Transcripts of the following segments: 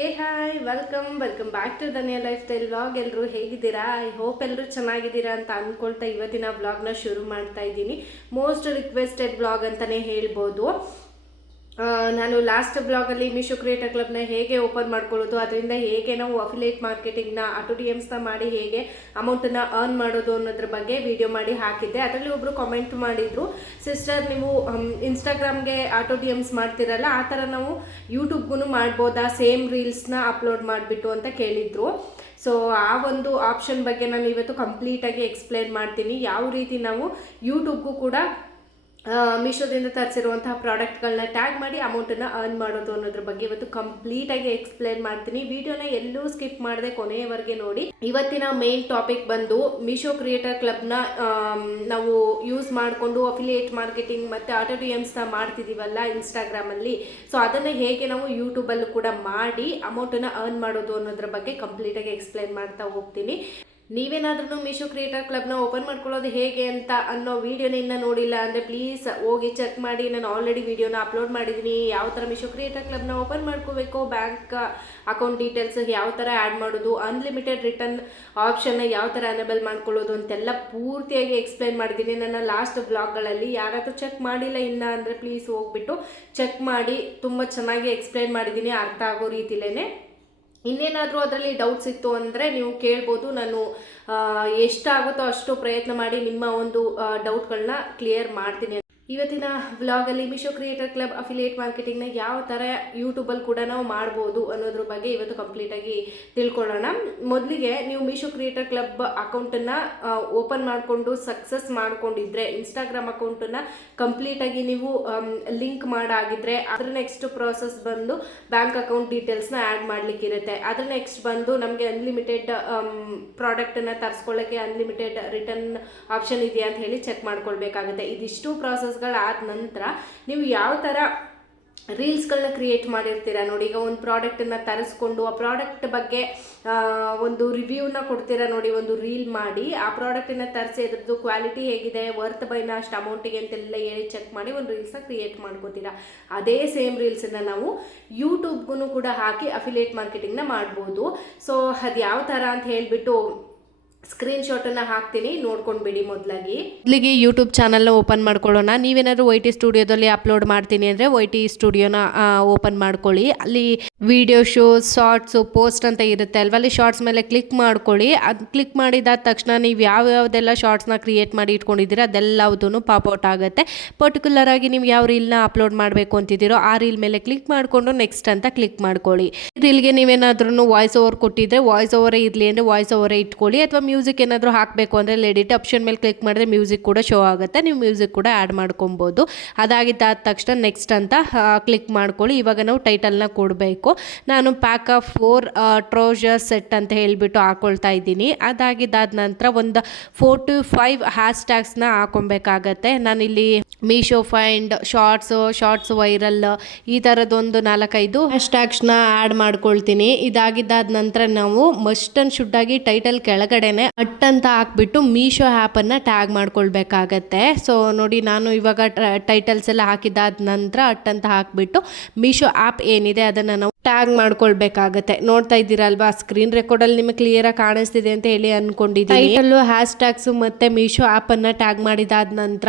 Hi welcome back to Dhanya lifestyle vlog. ಎಲ್ಲರೂ ಹೇಗಿದ್ದೀರಾ? I hope ಎಲ್ಲರೂ ಚೆನ್ನಾಗಿದ್ದೀರಾ ಅಂತ ಅಂದ್ಕೊಳ್ತಾ ಇವತ್ತಿನ ವ್ಲಾಗ್ನ ಶುರು ಮಾಡ್ತಾ ಇದ್ದೀನಿ. ಮೋಸ್ಟ್ ರಿಕ್ವೆಸ್ಟೆಡ್ ವ್ಲಾಗ್ ಅಂತಲೇ ಹೇಳ್ಬೋದು. ನಾನು ಲಾಸ್ಟ್ ಬ್ಲಾಗಲ್ಲಿ ಮೀಶೋ ಕ್ರಿಯೇಟರ್ ಕ್ಲಬ್ನ ಹೇಗೆ ಓಪನ್ ಮಾಡ್ಕೊಳ್ಳೋದು, ಅದರಿಂದ ಹೇಗೆ ನಾವು ಅಫಿಲಿಯೇಟ್ ಮಾರ್ಕೆಟಿಂಗ್ನ AutoDMsನ ಮಾಡಿ ಹೇಗೆ ಅಮೌಂಟನ್ನು ಅರ್ನ್ ಮಾಡೋದು ಅನ್ನೋದ್ರ ಬಗ್ಗೆ ವಿಡಿಯೋ ಮಾಡಿ ಹಾಕಿದ್ದೆ. ಅದರಲ್ಲಿ ಒಬ್ಬರು ಕಾಮೆಂಟ್ ಮಾಡಿದರು, ಸಿಸ್ಟರ್ ನೀವು ಇನ್ಸ್ಟಾಗ್ರಾಮ್ಗೆ AutoDMs ಮಾಡ್ತಿರಲ್ಲ, ಆ ಥರ ನಾವು ಯೂಟ್ಯೂಬ್ಗೂ ಮಾಡ್ಬೋದಾ ಸೇಮ್ ರೀಲ್ಸ್ನ ಅಪ್ಲೋಡ್ ಮಾಡಿಬಿಟ್ಟು ಅಂತ ಕೇಳಿದರು. ಸೊ ಆ ಒಂದು ಆಪ್ಷನ್ ಬಗ್ಗೆ ನಾನು ಇವತ್ತು ಕಂಪ್ಲೀಟಾಗಿ ಎಕ್ಸ್ಪ್ಲೇನ್ ಮಾಡ್ತೀನಿ. ಯಾವ ರೀತಿ ನಾವು ಯೂಟ್ಯೂಬ್ಗೂ ಕೂಡ ಮೀಶೋದಿಂದ ತರಿಸಿರುವಂತಹ ಪ್ರಾಡಕ್ಟ್ಗಳನ್ನ ಟ್ಯಾಗ್ ಮಾಡಿ ಅಮೌಂಟನ್ನು ಅರ್ನ್ ಮಾಡೋದು ಅನ್ನೋದ್ರ ಬಗ್ಗೆ ಇವತ್ತು ಕಂಪ್ಲೀಟಾಗಿ ಎಕ್ಸ್ಪ್ಲೇನ್ ಮಾಡ್ತೀನಿ. ವಿಡಿಯೋನ ಎಲ್ಲೂ ಸ್ಕಿಪ್ ಮಾಡದೆ ಕೊನೆಯವರೆಗೆ ನೋಡಿ. ಇವತ್ತಿನ ಮೇನ್ ಟಾಪಿಕ್ ಬಂದು ಮೀಶೋ ಕ್ರಿಯೇಟರ್ ಕ್ಲಬ್ನ ನಾವು ಯೂಸ್ ಮಾಡಿಕೊಂಡು ಅಫಿಲಿಯೇಟ್ ಮಾರ್ಕೆಟಿಂಗ್ ಮತ್ತು AutoDMsನ ಮಾಡ್ತಿದ್ದೀವಲ್ಲ ಇನ್ಸ್ಟಾಗ್ರಾಮಲ್ಲಿ, ಸೊ ಅದನ್ನು ಹೇಗೆ ನಾವು ಯೂಟ್ಯೂಬಲ್ಲೂ ಕೂಡ ಮಾಡಿ ಅಮೌಂಟನ್ನು ಅರ್ನ್ ಮಾಡೋದು ಅನ್ನೋದ್ರ ಬಗ್ಗೆ ಕಂಪ್ಲೀಟಾಗಿ ಎಕ್ಸ್ಪ್ಲೇನ್ ಮಾಡ್ತಾ ಹೋಗ್ತೀನಿ. ನೀವೇನಾದ್ರೂ ಮೀಶೋ ಕ್ರಿಯೇಟರ್ ಕ್ಲಬ್ನ ಓಪನ್ ಮಾಡ್ಕೊಳ್ಳೋದು ಹೇಗೆ ಅಂತ ಅನ್ನೋ ವಿಡಿಯೋನ ಇನ್ನೂ ನೋಡಿಲ್ಲ ಅಂದರೆ ಪ್ಲೀಸ್ ಹೋಗಿ ಚೆಕ್ ಮಾಡಿ. ನಾನು ಆಲ್ರೆಡಿ ವಿಡಿಯೋನ ಅಪ್ಲೋಡ್ ಮಾಡಿದ್ದೀನಿ. ಯಾವ ಥರ ಮೀಶೋ ಕ್ರಿಯೇಟರ್ ಕ್ಲಬ್ನ ಓಪನ್ ಮಾಡ್ಕೋಬೇಕು, ಬ್ಯಾಂಕ್ ಅಕೌಂಟ್ ಡೀಟೇಲ್ಸ್ ಯಾವ ಥರ ಆ್ಯಡ್ ಮಾಡೋದು, ಅನ್ಲಿಮಿಟೆಡ್ ರಿಟರ್ನ್ ಆಪ್ಷನ್ನ ಯಾವ ಥರ ಅನೇಬಲ್ ಮಾಡ್ಕೊಳ್ಳೋದು ಅಂತೆಲ್ಲ ಪೂರ್ತಿಯಾಗಿ ಎಕ್ಸ್ಪ್ಲೇನ್ ಮಾಡಿದ್ದೀನಿ ನನ್ನ ಲಾಸ್ಟ್ ಬ್ಲಾಗ್ಗಳಲ್ಲಿ. ಯಾರಾದರೂ ಚೆಕ್ ಮಾಡಿಲ್ಲ ಇಲ್ಲ ಅಂದರೆ ಪ್ಲೀಸ್ ಹೋಗ್ಬಿಟ್ಟು ಚೆಕ್ ಮಾಡಿ. ತುಂಬ ಚೆನ್ನಾಗಿ ಎಕ್ಸ್ಪ್ಲೇನ್ ಮಾಡಿದ್ದೀನಿ ಅರ್ಥ ಆಗೋ ರೀತಿಲೇ. ಇನ್ನೇನಾದರೂ ಅದರಲ್ಲಿ ಡೌಟ್ಸ್ ಇತ್ತು ಅಂದರೆ ನೀವು ಕೇಳ್ಬೋದು. ನಾನು ಎಷ್ಟಾಗುತ್ತೋ ಅಷ್ಟು ಪ್ರಯತ್ನ ಮಾಡಿ ನಿಮ್ಮ ಒಂದು ಡೌಟ್ಗಳನ್ನ ಕ್ಲಿಯರ್ ಮಾಡ್ತೀನಿ. ಇವತ್ತಿನ ವ್ಲಾಗಲ್ಲಿ ಮೀಶೋ ಕ್ರಿಯೇಟರ್ ಕ್ಲಬ್ ಅಫಿಲಿಯೇಟ್ ಮಾರ್ಕೆಟಿಂಗ್ನ ಯಾವ ಥರ ಯೂಟ್ಯೂಬಲ್ಲಿ ಕೂಡ ನಾವು ಮಾಡ್ಬೋದು ಅನ್ನೋದ್ರ ಬಗ್ಗೆ ಇವತ್ತು ಕಂಪ್ಲೀಟಾಗಿ ತಿಳ್ಕೊಳ್ಳೋಣ. ಮೊದಲಿಗೆ ನೀವು ಮೀಶೋ ಕ್ರಿಯೇಟರ್ ಕ್ಲಬ್ ಅಕೌಂಟನ್ನು ಓಪನ್ ಮಾಡಿಕೊಂಡು ಸಕ್ಸಸ್ ಮಾಡ್ಕೊಂಡಿದ್ರೆ, ಇನ್ಸ್ಟಾಗ್ರಾಮ್ ಅಕೌಂಟನ್ನು ಕಂಪ್ಲೀಟಾಗಿ ನೀವು ಲಿಂಕ್ ಮಾಡಾಗಿದ್ರೆ, ಅದ್ರ ನೆಕ್ಸ್ಟ್ ಪ್ರಾಸೆಸ್ ಬಂದು ಬ್ಯಾಂಕ್ ಅಕೌಂಟ್ ಡೀಟೇಲ್ಸ್ನ ಆ್ಯಡ್ ಮಾಡಲಿಕ್ಕಿರುತ್ತೆ. ಅದ್ರ ನೆಕ್ಸ್ಟ್ ಬಂದು ನಮಗೆ ಅನ್ಲಿಮಿಟೆಡ್ ಪ್ರಾಡಕ್ಟನ್ನು ತರಿಸ್ಕೊಳ್ಳೋಕ್ಕೆ ಅನ್ಲಿಮಿಟೆಡ್ ರಿಟರ್ನ್ ಆಪ್ಷನ್ ಇದೆಯಾ ಅಂತ ಹೇಳಿ ಚೆಕ್ ಮಾಡ್ಕೊಳ್ಬೇಕಾಗುತ್ತೆ. ಇದಿಷ್ಟು ಪ್ರಾಸೆಸ್ ಆದ ನಂತರ ನೀವು ಯಾವ ಥರ ರೀಲ್ಸ್ಗಳನ್ನ ಕ್ರಿಯೇಟ್ ಮಾಡಿರ್ತೀರ ನೋಡಿ. ಈಗ ಒಂದು ಪ್ರಾಡಕ್ಟನ್ನು ತರಿಸ್ಕೊಂಡು ಆ ಪ್ರಾಡಕ್ಟ್ ಬಗ್ಗೆ ಒಂದು ರಿವ್ಯೂನ ಕೊಡ್ತೀರಾ ನೋಡಿ, ಒಂದು ರೀಲ್ ಮಾಡಿ ಆ ಪ್ರಾಡಕ್ಟನ್ನು ತರಿಸಿ ಅದ್ರದ್ದು ಕ್ವಾಲಿಟಿ ಹೇಗಿದೆ, ವರ್ತ್ ಬೈನ ಅಷ್ಟು ಅಮೌಂಟಿಗೆ ಅಂತೆಲ್ಲ ಹೇಳಿ ಚೆಕ್ ಮಾಡಿ ಒಂದು ರೀಲ್ಸ್ನ ಕ್ರಿಯೇಟ್ ಮಾಡ್ಕೋತೀರಾ. ಅದೇ ಸೇಮ್ ರೀಲ್ಸನ್ನು ನಾವು ಯೂಟ್ಯೂಬ್ಗೂ ಕೂಡ ಹಾಕಿ ಅಫಿಲಿಯೇಟ್ ಮಾರ್ಕೆಟಿಂಗ್ನ ಮಾಡ್ಬೋದು. ಸೊ ಅದು ಯಾವ ಥರ ಅಂತ ಹೇಳಿಬಿಟ್ಟು ಸ್ಕ್ರೀನ್ ಶಾಟನ್ನು ಹಾಕ್ತೀನಿ, ನೋಡ್ಕೊಂಡು ಬಿಡಿ. ಮೊದಲಿಗೆ ಯೂಟ್ಯೂಬ್ ಚಾನಲ್ನ ಓಪನ್ ಮಾಡ್ಕೊಳ್ಳೋಣ. ನೀವೇನಾದರೂ YT ಸ್ಟುಡಿಯೋದಲ್ಲಿ ಅಪ್ಲೋಡ್ ಮಾಡ್ತೀನಿ ಅಂದರೆ YT ಸ್ಟುಡಿಯೋನ ಓಪನ್ ಮಾಡ್ಕೊಳ್ಳಿ. ಅಲ್ಲಿ ವಿಡಿಯೋ ಶೋಸ್, ಶಾರ್ಟ್ಸು, ಪೋಸ್ಟ್ ಅಂತ ಇರುತ್ತೆ ಅಲ್ವ, ಅಲ್ಲಿ ಶಾರ್ಟ್ಸ್ ಮೇಲೆ ಕ್ಲಿಕ್ ಮಾಡ್ಕೊಳ್ಳಿ. ಅದು ಕ್ಲಿಕ್ ಮಾಡಿದಾದ ತಕ್ಷಣ ನೀವು ಯಾವ್ಯಾವುದೆಲ್ಲ ಶಾರ್ಟ್ಸ್ನ ಕ್ರಿಯೇಟ್ ಮಾಡಿ ಇಟ್ಕೊಂಡಿದ್ದೀರೋ ಅದೆಲ್ಲವುದೂ ಪಾಪ್ಔಟ್ ಆಗುತ್ತೆ. ಪರ್ಟಿಕ್ಯುಲರ್ ಆಗಿ ನೀವು ಯಾವ ರೀಲ್ನ ಅಪ್ಲೋಡ್ ಮಾಡಬೇಕು ಅಂತಿದ್ದೀರೋ ಆ ರೀಲ್ ಮೇಲೆ ಕ್ಲಿಕ್ ಮಾಡಿಕೊಂಡು ನೆಕ್ಸ್ಟ್ ಅಂತ ಕ್ಲಿಕ್ ಮಾಡ್ಕೊಳ್ಳಿ. ರೀಲ್ಗೆ ನೀವೇನಾದ್ರೂ ವಾಯ್ಸ್ ಓವರ್ ಕೊಟ್ಟಿದ್ರೆ ವಾಯ್ಸ್ ಓವರೇ ಇರಲಿ ಅಂದರೆ ವಾಯ್ಸ್ ಓವರೇ ಇಟ್ಕೊಳ್ಳಿ. ಅಥವಾ ಮ್ಯೂಸಿಕ್ ಏನಾದರೂ ಹಾಕಬೇಕು ಅಂದರೆ ಎಡಿಟ್ ಆಪ್ಷನ್ ಮೇಲೆ ಕ್ಲಿಕ್ ಮಾಡಿದ್ರೆ ಮ್ಯೂಸಿಕ್ ಕೂಡ ಶೋ ಆಗುತ್ತೆ. ನೀವು ಮ್ಯೂಸಿಕ್ ಕೂಡ ಆ್ಯಡ್ ಮಾಡ್ಕೊಬೋದು. ಅದಾಗಿದ್ದಾದ ತಕ್ಷಣ ನೆಕ್ಸ್ಟ್ ಅಂತ ಕ್ಲಿಕ್ ಮಾಡ್ಕೊಳ್ಳಿ. ಇವಾಗ ನಾವು ಟೈಟಲ್ನ ಕೊಡಬೇಕು. ನಾನು ಪ್ಯಾಕ್ ಆಫ್ 4 ಟ್ರೌಸರ್ ಸೆಟ್ ಅಂತ ಹೇಳಿಬಿಟ್ಟು ಹಾಕೊಳ್ತಾ ಇದ್ದೀನಿ. ಅದಾಗಿದ್ದಾದ ನಂತರ ಒಂದು 4 to 5 ಹ್ಯಾಶ್ಟ್ಯಾಗ್ಸ್ನ ಹಾಕೊಬೇಕಾಗತ್ತೆ. ನಾನಿಲ್ಲಿ ಮೀಶೋ ಫೈಂಡ್, ಶಾರ್ಟ್ಸ್ ವೈರಲ್, ಈ ಥರದೊಂದು 4-5 ಹ್ಯಾಶ್ಟ್ಯಾಗ್ಸ್ನ ಆ್ಯಡ್ ಮಾಡ್ಕೊಳ್ತೀನಿ. ಇದಾಗಿದ್ದಾದ ನಂತರ ನಾವು ಮಸ್ಟ್ ಆ್ಯಂಡ್ ಶುಡ್ ಆಗಿ ಟೈಟಲ್ ಕೆಳಗಡೆನೆ ಅಂತ ಹಾಕ್ಬಿಟ್ಟು ಮೀಶೋ ಆ್ಯಪನ್ನು ಟ್ಯಾಗ್ ಮಾಡ್ಕೊಳ್ಬೇಕಾಗತ್ತೆ. ಸೊ ನೋಡಿ, ನಾನು ಇವಾಗ ಟೈಟಲ್ಸ್ ಎಲ್ಲ ಹಾಕಿದ್ದಾದ ನಂತರ ಅಂತ ಹಾಕ್ಬಿಟ್ಟು ಮೀಶೋ ಆ್ಯಪ್ ಏನಿದೆ ಅದನ್ನು ನಾವು ಟ್ಯಾಗ್ ಮಾಡ್ಕೊಳ್ಬೇಕಾಗತ್ತೆ. ನೋಡ್ತಾ ಇದ್ದೀರಲ್ವಾ ಸ್ಕ್ರೀನ್ ರೆಕಾರ್ಡಲ್ಲಿ ನಿಮಗೆ ಕ್ಲಿಯರಾಗಿ ಕಾಣಿಸ್ತಿದೆ ಅಂತ ಹೇಳಿ ಅನ್ಕೊಂಡಿದ್ದೀನಿ. ಟೈಟಲ್ಲು, ಹ್ಯಾಶ್ಟ್ಯಾಗ್ಸು ಮತ್ತು ಮೀಶೋ ಆ್ಯಪನ್ನು ಟ್ಯಾಗ್ ಮಾಡಿದಾದ ನಂತರ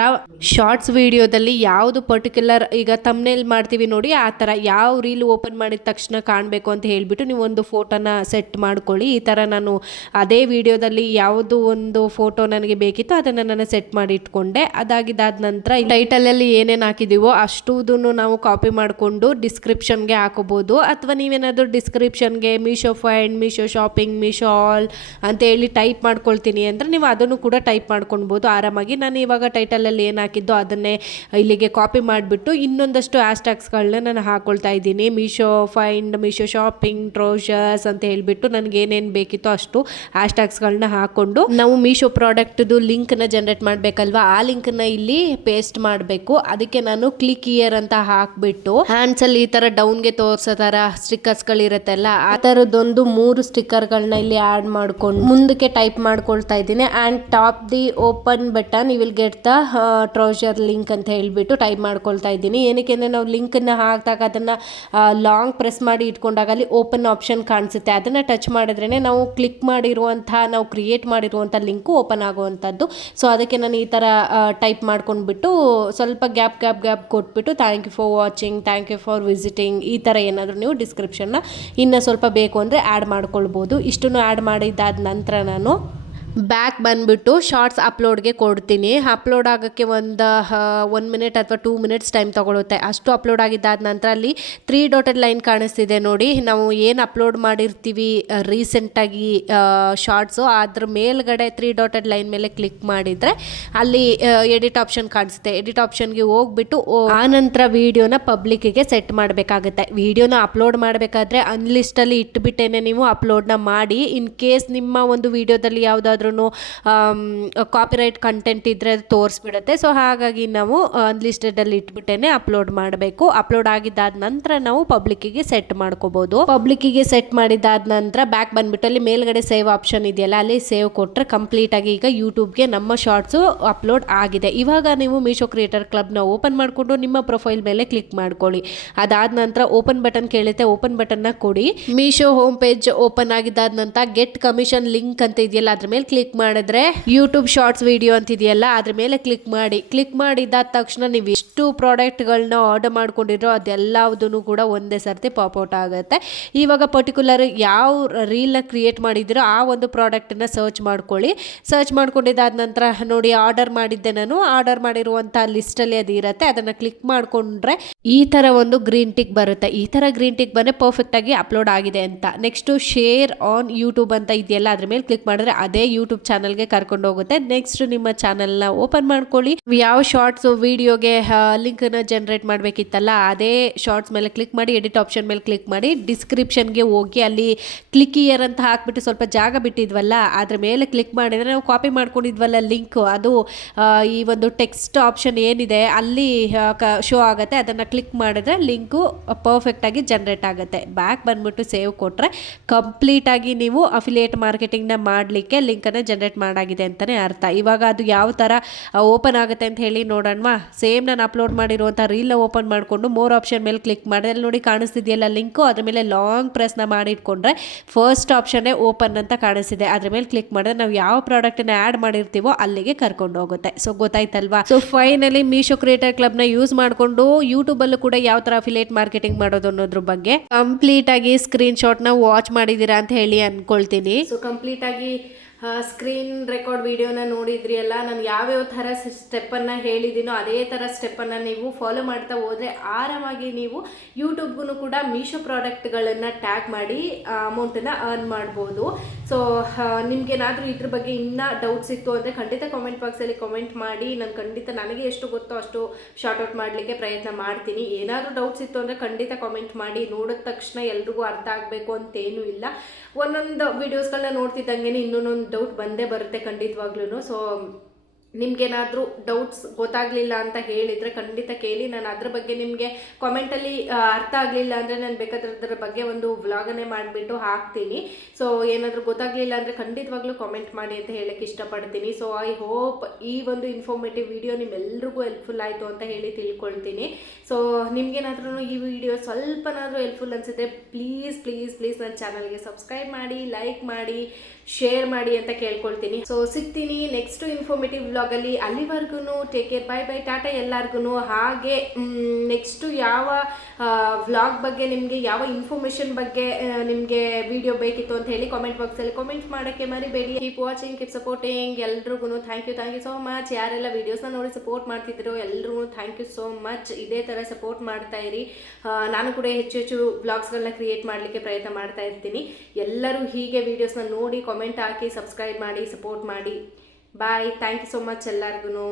ಶಾರ್ಟ್ಸ್ ವಿಡಿಯೋದಲ್ಲಿ ಯಾವುದು ಪರ್ಟಿಕ್ಯುಲರ್, ಈಗ ಥಂಬ್ನೇಲ್ ಮಾಡ್ತೀವಿ ನೋಡಿ, ಆ ಥರ ಯಾವ ರೀಲ್ ಓಪನ್ ಮಾಡಿದ ತಕ್ಷಣ ಕಾಣಬೇಕು ಅಂತ ಹೇಳಿಬಿಟ್ಟು ನೀವು ಒಂದು ಫೋಟೋನ ಸೆಟ್ ಮಾಡ್ಕೊಳ್ಳಿ. ಈ ಥರ ನಾನು ಅದೇ ವಿಡಿಯೋದಲ್ಲಿ ಯಾವುದು ಒಂದು ಫೋಟೋ ನನಗೆ ಬೇಕಿತ್ತು ಅದನ್ನು ನಾನು ಸೆಟ್ ಮಾಡಿ ಇಟ್ಕೊಂಡೆ. ಅದಾಗಿದ್ದಾದ ನಂತರ ಟೈಟಲಲ್ಲಿ ಏನೇನು ಹಾಕಿದ್ದೀವೋ ಅಷ್ಟುದನ್ನು ನಾವು ಕಾಪಿ ಮಾಡಿಕೊಂಡು ಡಿಸ್ಕ್ರಿಪ್ಷನ್ಗೆ ಹಾಕೋಬೋದು. ಅಥವಾ ನೀವೇನಾದರೂ ಡಿಸ್ಕ್ರಿಪ್ಷನ್ಗೆ Meesho find, Meesho shopping, Meesho all ಅಂತ ಹೇಳಿ ಟೈಪ್ ಮಾಡ್ಕೊಳ್ತೀನಿ ಅಂದರೆ ನೀವು ಅದನ್ನು ಕೂಡ ಟೈಪ್ ಮಾಡ್ಕೊಳ್ಬೋದು ಆರಾಮಾಗಿ. ನಾನು ಇವಾಗ ಟೈಟಲಲ್ಲಿ ಏನು ಹಾಕಿದ್ದೋ ಅದನ್ನೇ ಇಲ್ಲಿಗೆ ಕಾಪಿ ಮಾಡಿಬಿಟ್ಟು ಇನ್ನೊಂದಷ್ಟು ಹ್ಯಾಶ್ಟ್ಯಾಗ್ಸ್ಗಳನ್ನ ನಾನು ಹಾಕ್ಕೊಳ್ತಾ ಇದ್ದೀನಿ. Meesho find, Meesho shopping, trousers ಅಂತ ಹೇಳಿಬಿಟ್ಟು ನನಗೆ ಏನೇನು ಬೇಕಿತ್ತೋ ಅಷ್ಟು ಹ್ಯಾಶ್ಟ್ಯಾಗ್ಸ್ಗಳನ್ನ ಹಾಕ್ಕೊಂಡು ನಾವು ಮೀಶೋ ಪ್ರಾಡಕ್ಟ್ದು ಲಿಂಕ್ನ ಜನರೇಟ್ ಮಾಡಬೇಕಲ್ವಾ, ಆ ಲಿಂಕ್ನ ಇಲ್ಲಿ ಪೇಸ್ಟ್ ಮಾಡಬೇಕು. ಅದಕ್ಕೆ ನಾನು ಕ್ಲಿಕ್ ಹಿಯರ್ ಅಂತ ಹಾಕ್ಬಿಟ್ಟು ಹ್ಯಾಂಡ್ಸಲ್ಲಿ ಈ ಥರ ಡೌನ್ಗೆ ತೋರಿಸೋ ಥರ ಸ್ಟಿಕ್ಕರ್ಸ್ಗಳಿರುತ್ತಲ್ಲ ಆ ಥರದ್ದೊಂದು 3 ಸ್ಟಿಕ್ಕರ್ಗಳನ್ನ ಇಲ್ಲಿ ಆ್ಯಡ್ ಮಾಡ್ಕೊಂಡು ಮುಂದಕ್ಕೆ ಟೈಪ್ ಮಾಡ್ಕೊಳ್ತಾ ಇದ್ದೀನಿ. And tap the open button you will get the trouser link ಅಂತ ಹೇಳ್ಬಿಟ್ಟು ಟೈಪ್ ಮಾಡ್ಕೊಳ್ತಾ ಇದ್ದೀನಿ. ಏನಕ್ಕೆ ಅಂದರೆ ನಾವು ಲಿಂಕನ್ನು ಹಾಕಿದಾಗ ಅದನ್ನು ಲಾಂಗ್ ಪ್ರೆಸ್ ಮಾಡಿ ಇಟ್ಕೊಂಡಾಗ ಅಲ್ಲಿ ಓಪನ್ ಆಪ್ಷನ್ ಕಾಣಿಸುತ್ತೆ. ಅದನ್ನು ಟಚ್ ಮಾಡಿದ್ರೇ ನಾವು ಕ್ಲಿಕ್ ಮಾಡಿರುವಂಥ ನಾವು ಕ್ರಿಯೇಟ್ ಮಾಡಿರುವಂಥ ಲಿಂಕು ಓಪನ್ ಆಗುವಂಥದ್ದು. ಸೊ ಅದಕ್ಕೆ ನಾನು ಈ ಥರ ಟೈಪ್ ಮಾಡ್ಕೊಂಡ್ಬಿಟ್ಟು ಸ್ವಲ್ಪ ಗ್ಯಾಪ್ ಕೊಟ್ಬಿಟ್ಟು thank you for watching, thank you for visiting ಈ ಥರ ಏನಾದರೂ ನೀವು ಡಿಸ್ಕ್ರಿಪ್ಷನ್ನ ಇನ್ನು ಸ್ವಲ್ಪ ಬೇಕು ಅಂದರೆ ಆ್ಯಡ್ ಮಾಡ್ಕೊಳ್ಬೋದು. ಇಷ್ಟನ್ನು ಆ್ಯಡ್ ಮಾಡಿದ್ದಾದ ನಂತರ ನಾನು ಬ್ಯಾಕ್ ಬಂದುಬಿಟ್ಟು ಶಾರ್ಟ್ಸ್ ಅಪ್ಲೋಡ್ಗೆ ಕೊಡ್ತೀನಿ. ಅಪ್ಲೋಡ್ ಆಗೋಕ್ಕೆ ಒಂದು 1 ಮಿನಿಟ್ ಅಥವಾ 2 ಮಿನಿಟ್ಸ್ ಟೈಮ್ ತೊಗೊಳುತ್ತೆ. ಅಷ್ಟು ಅಪ್ಲೋಡ್ ಆಗಿದ್ದಾದ ನಂತರ ಅಲ್ಲಿ 3 ಡಾಟೆಡ್ ಲೈನ್ ಕಾಣಿಸ್ತಿದೆ ನೋಡಿ. ನಾವು ಏನು ಅಪ್ಲೋಡ್ ಮಾಡಿರ್ತೀವಿ ರೀಸೆಂಟಾಗಿ ಶಾರ್ಟ್ಸು ಅದ್ರ ಮೇಲ್ಗಡೆ 3 ಡಾಟೆಡ್ ಲೈನ್ ಮೇಲೆ ಕ್ಲಿಕ್ ಮಾಡಿದರೆ ಅಲ್ಲಿ ಎಡಿಟ್ ಆಪ್ಷನ್ ಕಾಣಿಸುತ್ತೆ. ಎಡಿಟ್ ಆಪ್ಷನ್ಗೆ ಹೋಗ್ಬಿಟ್ಟು ಆ ನಂತರ ವೀಡಿಯೋನ ಪಬ್ಲಿಕ್ಕಿಗೆ ಸೆಟ್ ಮಾಡಬೇಕಾಗುತ್ತೆ. ವೀಡಿಯೋನ ಅಪ್ಲೋಡ್ ಮಾಡಬೇಕಾದ್ರೆ ಅನ್ಲಿಸ್ಟಲ್ಲಿ ಇಟ್ಬಿಟ್ಟೇನೆ ನೀವು ಅಪ್ಲೋಡ್ನ ಮಾಡಿ. ಇನ್ ಕೇಸ್ ನಿಮ್ಮ ಒಂದು ವೀಡಿಯೋದಲ್ಲಿ ಯಾವುದಾದ್ರೂ ಕಾಪಿರೈಟ್ ಕಂಟೆಂಟ್ ಇದ್ದರೆ ಅದು ತೋರಿಸ್ಬಿಡುತ್ತೆ. ಸೊ ಹಾಗಾಗಿ ನಾವು ಅನ್ಲಿಸ್ಟೆಡಲ್ಲಿ ಇಟ್ಬಿಟ್ಟೇನೆ ಅಪ್ಲೋಡ್ ಮಾಡಬೇಕು. ಅಪ್ಲೋಡ್ ಆಗಿದ್ದಾದ ನಂತರ ನಾವು ಪಬ್ಲಿಕ್ಕಿಗೆ ಸೆಟ್ ಮಾಡ್ಕೋಬಹುದು. ಪಬ್ಲಿಕ್ಕಿಗೆ ಸೆಟ್ ಮಾಡಿದಾದ ನಂತರ ಬ್ಯಾಕ್ ಬಂದ್ಬಿಟ್ಟು ಅಲ್ಲಿ ಮೇಲ್ಗಡೆ ಸೇವ್ ಆಪ್ಷನ್ ಇದೆಯಲ್ಲ ಅಲ್ಲಿ ಸೇವ್ ಕೊಟ್ಟರೆ ಕಂಪ್ಲೀಟ್ ಆಗಿ ಈಗ ಯೂಟ್ಯೂಬ್ಗೆ ನಮ್ಮ ಶಾರ್ಟ್ಸು ಅಪ್ಲೋಡ್ ಆಗಿದೆ. ಇವಾಗ ನೀವು ಮೀಶೋ ಕ್ರಿಯೇಟರ್ ಕ್ಲಬ್ನ ಓಪನ್ ಮಾಡಿಕೊಂಡು ನಿಮ್ಮ ಪ್ರೊಫೈಲ್ ಮೇಲೆ ಕ್ಲಿಕ್ ಮಾಡ್ಕೊಳ್ಳಿ. ಅದಾದ ನಂತರ ಓಪನ್ ಬಟನ್ ಕೇಳುತ್ತೆ, ಓಪನ್ ಬಟನ್ನ ಕೊಡಿ. ಮೀಶೋ ಹೋಮ್ ಪೇಜ್ ಓಪನ್ ಆಗಿದ್ದಾದ ನಂತರ ಗೆಟ್ ಕಮಿಷನ್ ಲಿಂಕ್ ಅಂತ ಇದೆಯಲ್ಲ ಅದ್ರ ಮೇಲೆ ಕ್ಲಿಕ್ ಮಾಡಿದ್ರೆ ಯೂಟ್ಯೂಬ್ ಶಾರ್ಟ್ಸ್ ವಿಡಿಯೋ ಅಂತಿದೆಯಲ್ಲ ಅದ್ರ ಮೇಲೆ ಕ್ಲಿಕ್ ಮಾಡಿ. ಕ್ಲಿಕ್ ಮಾಡಿದಾದ ತಕ್ಷಣ ನೀವು ಎಷ್ಟು ಪ್ರಾಡಕ್ಟ್ಗಳನ್ನ ಆರ್ಡರ್ ಮಾಡ್ಕೊಂಡಿರೋ ಅದೆಲ್ಲದೂ ಕೂಡ ಒಂದೇ ಸರ್ತಿ ಪಾಪ್ಔಟ್ ಆಗುತ್ತೆ. ಇವಾಗ ಪರ್ಟಿಕ್ಯುಲರ್ ಯಾವ ರೀಲ್ನ ಕ್ರಿಯೇಟ್ ಮಾಡಿದ್ದೀರೋ ಆ ಒಂದು ಪ್ರಾಡಕ್ಟನ್ನು ಸರ್ಚ್ ಮಾಡ್ಕೊಳ್ಳಿ. ಸರ್ಚ್ ಮಾಡ್ಕೊಂಡಿದ್ದಾದ ನಂತರ ನೋಡಿ ಆರ್ಡರ್ ಮಾಡಿದ್ದೆ, ನಾನು ಆರ್ಡರ್ ಮಾಡಿರುವಂಥ ಲಿಸ್ಟಲ್ಲಿ ಅದು ಇರುತ್ತೆ. ಅದನ್ನು ಕ್ಲಿಕ್ ಮಾಡಿಕೊಂಡ್ರೆ ಈ ಥರ ಒಂದು ಗ್ರೀನ್ ಟಿಕ್ ಬರುತ್ತೆ. ಈ ಥರ ಗ್ರೀನ್ ಟಿಕ್ ಬಂದರೆ ಪರ್ಫೆಕ್ಟಾಗಿ ಅಪ್ಲೋಡ್ ಆಗಿದೆ ಅಂತ. ನೆಕ್ಸ್ಟು ಶೇರ್ ಆನ್ ಯೂಟ್ಯೂಬ್ ಅಂತ ಇದೆಯಲ್ಲ ಅದ್ರ ಮೇಲೆ ಕ್ಲಿಕ್ ಮಾಡಿದ್ರೆ ಅದೇ ಯೂಟ್ಯೂಬ್ ಚಾನಲ್ಗೆ ಕರ್ಕೊಂಡು ಹೋಗುತ್ತೆ. ನೆಕ್ಸ್ಟ್ ನಿಮ್ಮ ಚಾನಲ್ನ ಓಪನ್ ಮಾಡ್ಕೊಳ್ಳಿ. ಯಾವ ಶಾರ್ಟ್ಸ್ ವಿಡಿಯೋಗೆ ಲಿಂಕನ್ನು ಜನರೇಟ್ ಮಾಡಬೇಕಿತ್ತಲ್ಲ ಅದೇ ಶಾರ್ಟ್ಸ್ ಮೇಲೆ ಕ್ಲಿಕ್ ಮಾಡಿ, ಎಡಿಟ್ ಆಪ್ಷನ್ ಮೇಲೆ ಕ್ಲಿಕ್ ಮಾಡಿ, ಡಿಸ್ಕ್ರಿಪ್ಷನ್ಗೆ ಹೋಗಿ ಅಲ್ಲಿ ಕ್ಲಿಕ್ ಇಯರ್ ಅಂತ ಹಾಕ್ಬಿಟ್ಟು ಸ್ವಲ್ಪ ಜಾಗ ಬಿಟ್ಟಿದ್ವಲ್ಲ ಅದ್ರ ಮೇಲೆ ಕ್ಲಿಕ್ ಮಾಡಿದರೆ ನಾವು ಕಾಪಿ ಮಾಡ್ಕೊಂಡಿದ್ವಲ್ಲ ಲಿಂಕು ಅದು ಈ ಒಂದು ಟೆಕ್ಸ್ಟ್ ಆಪ್ಷನ್ ಏನಿದೆ ಅಲ್ಲಿ ಶೋ ಆಗುತ್ತೆ. ಅದನ್ನು ಕ್ಲಿಕ್ ಮಾಡಿದ್ರೆ ಲಿಂಕು ಪರ್ಫೆಕ್ಟಾಗಿ ಜನರೇಟ್ ಆಗುತ್ತೆ. ಬ್ಯಾಕ್ ಬಂದ್ಬಿಟ್ಟು ಸೇವ್ ಕೊಟ್ಟರೆ ಕಂಪ್ಲೀಟಾಗಿ ನೀವು ಅಫಿಲಿಯೇಟ್ ಮಾರ್ಕೆಟಿಂಗ್ನ ಮಾಡಲಿಕ್ಕೆ ಲಿಂಕನ್ನು ಜನರೇಟ್ ಮಾಡಾಗಿದೆ ಅಂತಲೇ ಅರ್ಥ. ಇವಾಗ ಅದು ಯಾವ ಥರ ಓಪನ್ ಆಗುತ್ತೆ ಅಂತ ಹೇಳಿ ನೋಡೋಣವಾ. ಸೇಮ್ ನಾನು ಅಪ್ಲೋಡ್ ಮಾಡಿರುವಂಥ ರೀಲ್ನ ಓಪನ್ ಮಾಡಿಕೊಂಡು ಮೋರ್ ಆಪ್ಷನ್ ಮೇಲೆ ಕ್ಲಿಕ್ ಮಾಡಿದ್ರೆ ನೋಡಿ ಕಾಣಿಸ್ತಿದೆಯಲ್ಲ ಲಿಂಕು, ಅದ್ರ ಮೇಲೆ ಲಾಂಗ್ ಪ್ರೆಸ್ನ ಮಾಡಿಟ್ಕೊಂಡ್ರೆ ಫಸ್ಟ್ ಆಪ್ಷನ್ನೇ ಓಪನ್ ಅಂತ ಕಾಣಿಸ್ತಿದೆ. ಅದ್ರ ಮೇಲೆ ಕ್ಲಿಕ್ ಮಾಡಿದ್ರೆ ನಾವು ಯಾವ ಪ್ರಾಡಕ್ಟನ್ನು ಆ್ಯಡ್ ಮಾಡಿರ್ತೀವೋ ಅಲ್ಲಿಗೆ ಕರ್ಕೊಂಡು ಹೋಗುತ್ತೆ. ಸೊ ಗೊತ್ತಾಯ್ತಲ್ವಾ. ಸೊ ಫೈನಲಿ ಮೀಶೋ ಕ್ರಿಯೇಟರ್ ಕ್ಲಬ್ನ ಯೂಸ್ ಮಾಡಿಕೊಂಡು ಯೂಟ್ಯೂಬಲ್ಲೂ ಕೂಡ ಯಾವ ಥರ ಅಫಿಲಿಯೇಟ್ ಮಾರ್ಕೆಟಿಂಗ್ ಮಾಡೋದು ಅನ್ನೋದ್ರ ಬಗ್ಗೆ ಕಂಪ್ಲೀಟಾಗಿ ಸ್ಕ್ರೀನ್ ಶಾಟ್ನ ವಾಚ್ ಮಾಡಿದ್ದೀರಾ ಅಂತ ಹೇಳಿ ಅಂದ್ಕೊಳ್ತೀನಿ. ಸೊ ಕಂಪ್ಲೀಟಾಗಿ ಸ್ಕ್ರೀನ್ ರೆಕಾರ್ಡ್ ವಿಡಿಯೋನ ನೋಡಿದ್ರಿ ಅಲ್ಲ. ನಾನು ಯಾವ್ಯಾವ ಥರ ಸ್ಟೆಪ್ಪನ್ನು ಹೇಳಿದ್ದೀನೋ ಅದೇ ಥರ ಸ್ಟೆಪ್ಪನ್ನು ನೀವು ಫಾಲೋ ಮಾಡ್ತಾ ಹೋದರೆ ಆರಾಮಾಗಿ ನೀವು ಯೂಟ್ಯೂಬ್ಗೂ ಕೂಡ ಮೀಶೋ ಪ್ರಾಡಕ್ಟ್ಗಳನ್ನು ಟ್ಯಾಗ್ ಮಾಡಿ ಅಮೌಂಟನ್ನು ಅರ್ನ್ ಮಾಡ್ಬೋದು. ಸೊ ನಿಮ್ಗೇನಾದರೂ ಇದ್ರ ಬಗ್ಗೆ ಇನ್ನೂ ಡೌಟ್ಸ್ ಇತ್ತು ಅಂದರೆ ಖಂಡಿತ ಕಾಮೆಂಟ್ ಬಾಕ್ಸಲ್ಲಿ ಕಾಮೆಂಟ್ ಮಾಡಿ. ನಾನು ಖಂಡಿತ ನನಗೆ ಎಷ್ಟು ಗೊತ್ತೋ ಅಷ್ಟು ಶಾರ್ಟ್ ಔಟ್ ಮಾಡಲಿಕ್ಕೆ ಪ್ರಯತ್ನ ಮಾಡ್ತೀನಿ. ಏನಾದರೂ ಡೌಟ್ಸ್ ಇತ್ತು ಅಂದರೆ ಖಂಡಿತ ಕಾಮೆಂಟ್ ಮಾಡಿ. ನೋಡಿದ ತಕ್ಷಣ ಎಲ್ರಿಗೂ ಅರ್ಥ ಆಗಬೇಕು ಅಂತೇನೂ ಇಲ್ಲ. ಒಂದೊಂದು ವೀಡಿಯೋಸ್ಗಳನ್ನ ನೋಡ್ತಿದ್ದಂಗೆ ಇನ್ನೊಂದೊಂದು ಡೌಟ್ ಬಂದೇ ಬರುತ್ತೆ ಖಂಡಿತವಾಗ್ಲೂ. ಸೊ ನಿಮ್ಗೇನಾದರೂ ಡೌಟ್ಸ್ ಗೊತ್ತಾಗಲಿಲ್ಲ ಅಂತ ಹೇಳಿದರೆ ಖಂಡಿತ ಕೇಳಿ. ನಾನು ಅದ್ರ ಬಗ್ಗೆ ನಿಮಗೆ ಕಾಮೆಂಟಲ್ಲಿ ಅರ್ಥ ಆಗಲಿಲ್ಲ ಅಂದರೆ ನಾನು ಬೇಕಾದ್ರೆ ಅದ್ರ ಬಗ್ಗೆ ಒಂದು ವ್ಲಾಗನ್ನೇ ಮಾಡಿಬಿಟ್ಟು ಹಾಕ್ತೀನಿ. ಸೊ ಏನಾದರೂ ಗೊತ್ತಾಗಲಿಲ್ಲ ಅಂದರೆ ಖಂಡಿತವಾಗ್ಲೂ ಕಾಮೆಂಟ್ ಮಾಡಿ ಅಂತ ಹೇಳಕ್ಕೆ ಇಷ್ಟಪಡ್ತೀನಿ. ಸೊ ಐ ಹೋಪ್ ಈ ಒಂದು ಇನ್ಫಾರ್ಮೇಟಿವ್ ವಿಡಿಯೋ ನಿಮ್ಮೆಲ್ರಿಗೂ ಹೆಲ್ಪ್ಫುಲ್ ಆಯಿತು ಅಂತ ಹೇಳಿ ತಿಳ್ಕೊಳ್ತೀನಿ. ಸೊ ನಿಮ್ಗೇನಾದ್ರೂ ಈ ವಿಡಿಯೋ ಸ್ವಲ್ಪನಾದರೂ ಹೆಲ್ಪ್ಫುಲ್ ಅನಿಸಿದ್ರೆ ಪ್ಲೀಸ್ ನನ್ನ ಚಾನಲ್ಗೆ ಸಬ್ಸ್ಕ್ರೈಬ್ ಮಾಡಿ, ಲೈಕ್ ಮಾಡಿ, ಶೇರ್ ಮಾಡಿ ಅಂತ ಕೇಳ್ಕೊಳ್ತೀನಿ. ಸೊ ಸಿಗ್ತೀನಿ ನೆಕ್ಸ್ಟ್ ಇನ್ಫಾರ್ಮೇಟಿವ್ ವ್ಲಾಗಲ್ಲಿ. ಅಲ್ಲಿವರೆಗೂ ಟೇಕ್ ಕೇರ್, ಬೈ ಬೈ, ಟಾಟಾ ಎಲ್ಲರಿಗೂ. ಹಾಗೆ ನೆಕ್ಸ್ಟು ಯಾವ ವ್ಲಾಗ್ ಬಗ್ಗೆ ನಿಮಗೆ ಯಾವ ಇನ್ಫಾರ್ಮೇಷನ್ ಬಗ್ಗೆ ನಿಮಗೆ ವಿಡಿಯೋ ಬೇಕಿತ್ತು ಅಂತ ಹೇಳಿ ಕಾಮೆಂಟ್ ಬಾಕ್ಸಲ್ಲಿ ಕಾಮೆಂಟ್ ಮಾಡೋಕ್ಕೆ ಮರಿಬೇಡಿ. Keep watching, keep supporting. ಎಲ್ರಿಗೂ ಥ್ಯಾಂಕ್ ಯು ಸೋ ಮಚ್. ಯಾರೆಲ್ಲ ವೀಡಿಯೋಸ್ನ ನೋಡಿ ಸಪೋರ್ಟ್ ಮಾಡ್ತಿದ್ರು ಎಲ್ರಿಗೂ ಥ್ಯಾಂಕ್ ಯು ಸೋ ಮಚ್. ಇದೇ ಥರ ಸಪೋರ್ಟ್ ಮಾಡ್ತಾ ಇರಿ. ನಾನು ಕೂಡ ಹೆಚ್ಚು ವ್ಲಾಗ್ಸ್ಗಳನ್ನ ಕ್ರಿಯೇಟ್ ಮಾಡಲಿಕ್ಕೆ ಪ್ರಯತ್ನ ಮಾಡ್ತಾ ಇರ್ತೀನಿ. ಎಲ್ಲರೂ ಹೀಗೆ ವೀಡಿಯೋಸ್ನ ನೋಡಿ ಕಾಮೆಂಟ್ ಹಾಕಿ, ಸಬ್ಸ್ಕ್ರೈಬ್ ಮಾಡಿ, ಸಪೋರ್ಟ್ ಮಾಡಿ. ಬಾಯ್. ಥ್ಯಾಂಕ್ ಯು ಸೋ ಮಚ್ ಎಲ್ಲರಿಗೂ.